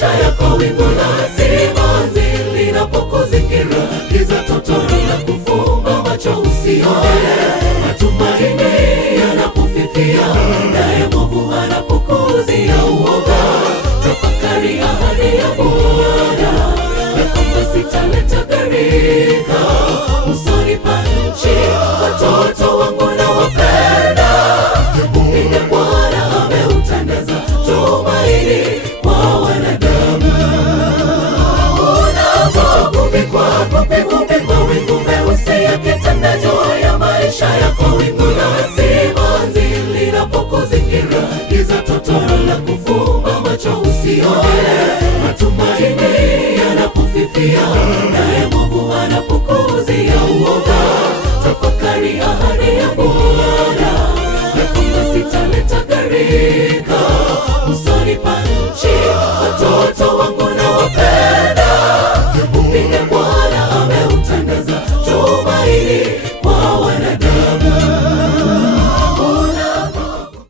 maisha yako, wingu la simanzi linapokuzingira, giza totoro la kufumba macho usione, matumaini yanapofifia, naye mwovu anapokuzia uoga, tafakari ahadi ya Bwana ya kwamba sitaleta gharika usoni pa nchi. Watoto wangu nawapenda, upinde Bwana ameutandaza tumaini kwa wanadamu. Unapogubikwa wingu meusi yakitanda juu ya maisha yako, wingu la simanzi linapokuzingira, giza totoro la kufumba macho usione, matumaini yanapofifia, naye mwovu anapokuzia uoga, tafakari ahadi ya Bwana